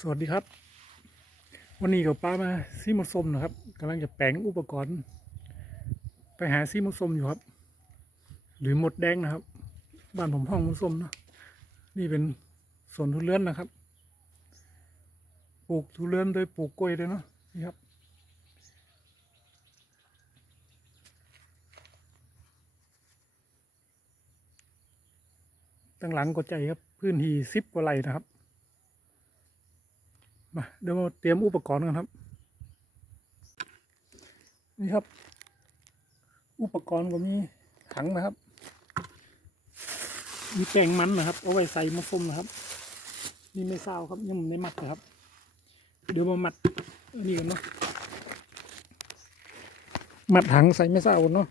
สวัสดีครับ วันนี้กับป้ามาซีมดส้มนะครับกำลังจะแปลงอุปกรณ์ ไปหาซีมดส้มอยู่ครับ หรือหมดแดงนะครับ บ้านผมห้องมดส้มเนาะนี่เป็นสวนทุเรียนนะครับ ปลูกทุเรียนโดยปลูกกล้วยด้วยเนาะนี่ครับตั้งหลังก็ใจครับ พื้นที่สิบกว่าไร่นะครับ มาเดี๋ยวมาเตรียมอุปกรณ์กันครับ นี่ครับ อุปกรณ์ก็มีถังนะครับ มีแป้งมันนะครับ เอาไว้ใส่มะส้มนะครับ นี่ไม่เศร้าครับยังไม่มัดนะครับ เดี๋ยวมามัดนนี้กันเนาะมัดถังใส่ไม่เศร้าเนาะ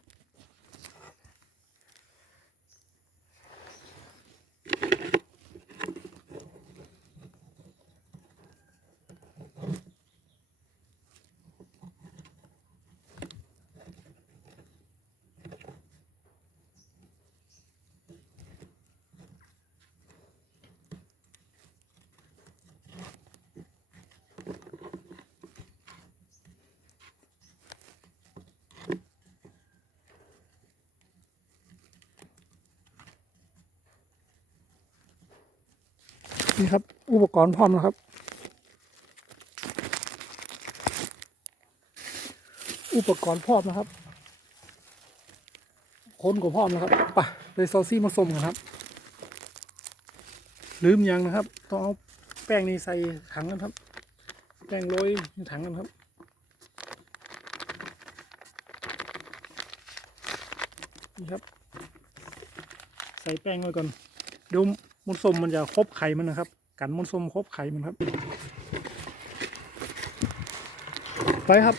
นี่ครับ อุปกรณ์พร้อมแล้วครับ อุปกรณ์พร้อมนะครับ คนก็พร้อมนะครับไปไปซอสซี่มาส้มกันครับ ลืมยังนะครับ ต้องเอาแป้งนี้ใส่ถังกันครับ แป้งโรยในถังกันครับนี่ครับ ใส่แป้งไว้ก่อนเดี๋ยว มดส้มมันจะครบไข่มันนะครับ กันมดส้มครบไข่มันครับ ไปครับ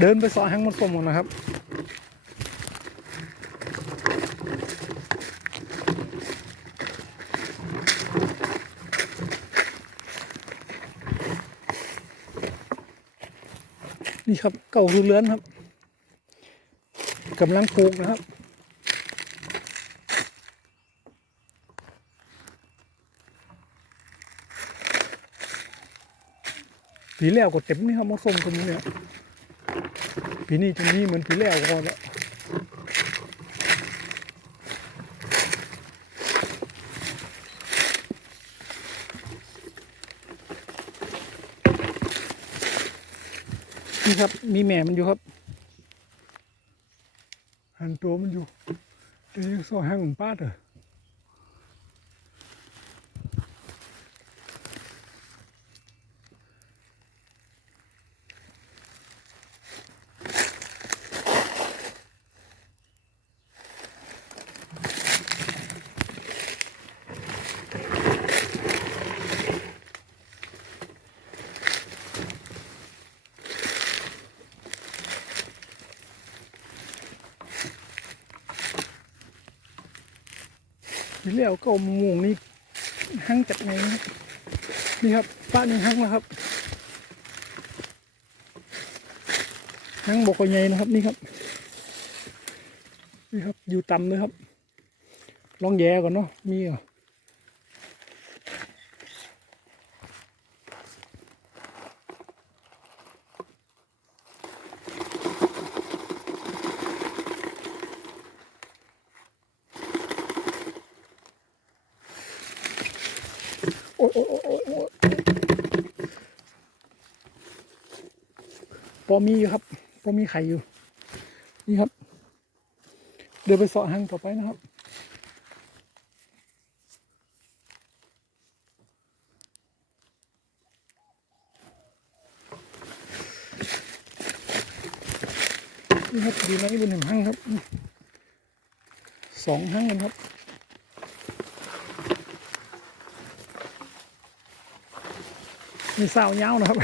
เดินไปสอหางมดส้มก่อนนะครับนี่ครับเก่าคือเลื้อนครับกำลังปลูกนะครับ ปีแล้วก็เต็มนี่ครับมะส้มคนนี้เนี่ยปีนี้จะนี้เหมือนปีแล้วก็แล้วนี่ครับ มีแม่มันอยู่ครับ หันตัวมันอยู่แต่ยังโซ่แห้งของป้าเถอะ ทีแล้วก็มุงนี่หั่งจากไหนนะครับนี่ครับป้านี่หั่งนะครับหั่งบกใหญ่นะครับนี่ครับนี่ครับอยู่ต่ำเลยครับ ลองแย่ก่อนเนาะมีเหรอ้ยโอ้ยโอ้ยโอ้ยโอ้ย พอมีอยู่ครับพอมีไข่อยู่ นี่ครับ เดี๋ยวไปเสาะหางต่อไปนะครับนี่ครับดีนะนี่เป็นหนึ่งห้างครับสองห้างกันครับ มีสาวเย้านะครับ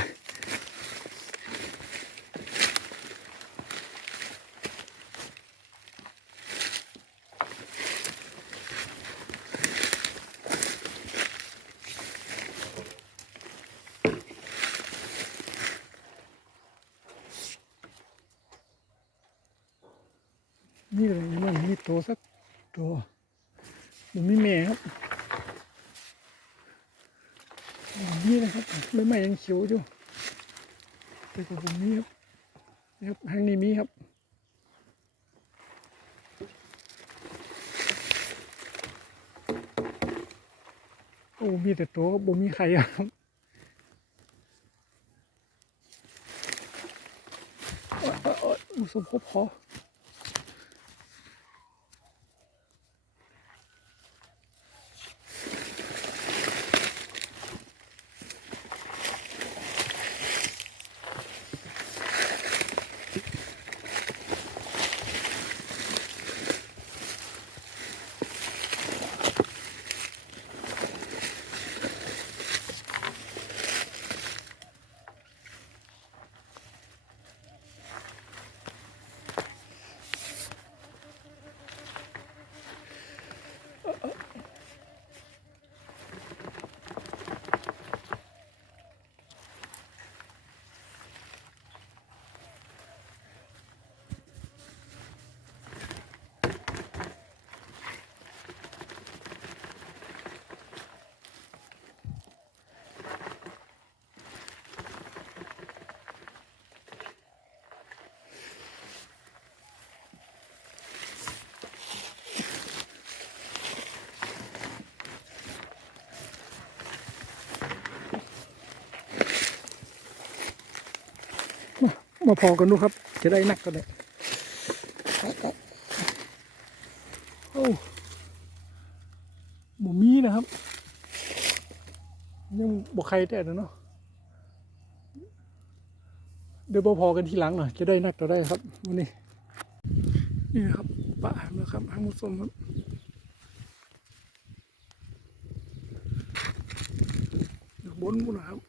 นี่เลยมันมีตัวสักตัวมันมีแม่ครับ นี่นะครับไม่ไม่ยังเขียวอยู่แต่กับผมนี้ครับนะครับทางนี้มีครับโอ้มีแต่ตัวครับบ่มีใครอะครับโอ๊ยโอ๊ยโอ๊ยอุสมภพพอ มาพอกันดูครับ จะได้นักกันเลยโอ้บ่มีนะครับ ยังบอกใครแต่เนาะเดี๋ยวพอกันทีหลังหน่อยจะได้นักก็ได้ครับวันนี้นี่นะครับปะนะครับทางมุสมครับบนบุนนะครับ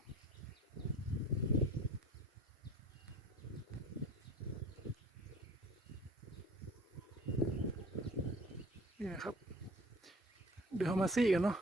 นี่นะครับ เดี๋ยวเอามาซี่กันเนาะ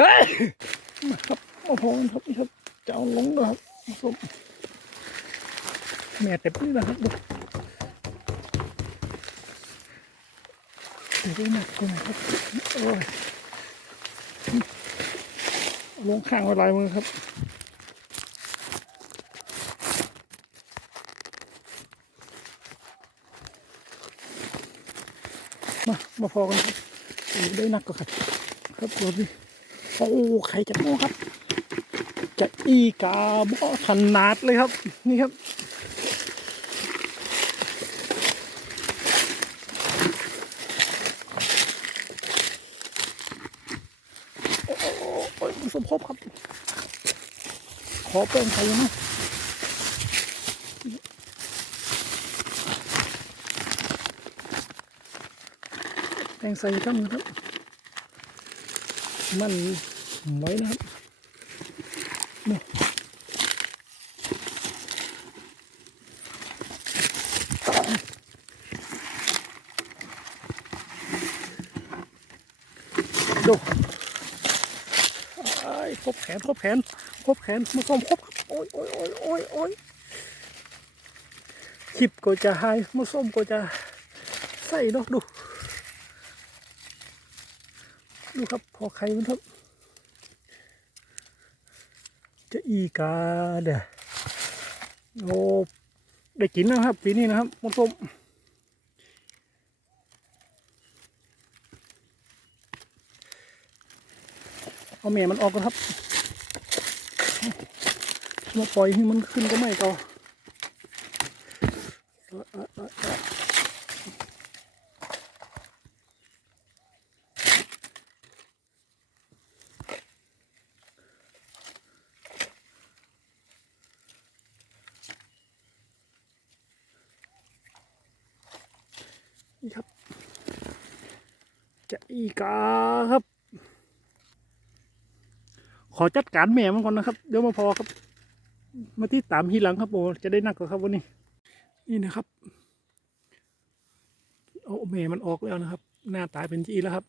เฮ้ยมาครับเอาพอกันครับนี่ครับจะเอาลงนะครับสมแม่เต็มนี่นะครับดูเดี๋ยวได้หนักกว่าหน่อยครับโอ้ยลงข้างไว้ลายมือครับมามาพอกันครับได้หนักกว่าครับ ครับรถนี่ โอ้ใครจะโม้ครับ จะอีกาบ่ขนาดเลยครับ นี่ครับโอ้ยสมภพครับ ขอแป้งใครนะแป้งใส่ทั้งนะครับ มัน ไว้นะครับนี่ดูไอ้ครบแขนครบแขนครบแขนมาส้มครบโอ้ยโอ้ยโอ้ยโอ้ยโอ้ยคลิปก็จะหายมาส้มก็จะใส่เนาะดู ดูครับพอใครมันครับ จะ อีกาเด้อโอ้ได้กินนะครับ ปีนี้นะครับมันส้มเอาแม่มันออกกันครับมาปล่อยให้มันขึ้นก็ไม่ก็ จะอีกาครับ ขอจัดการแม่มันก่อนนะครับ เดี๋ยวมาพอครับ มาที่ตามทีหลังครับโอจะได้นักกว่าครับวันนี้ นี่นะครับ เอาแม่มันออกแล้วนะครับ หน้าตายเป็นจีแล้วครับ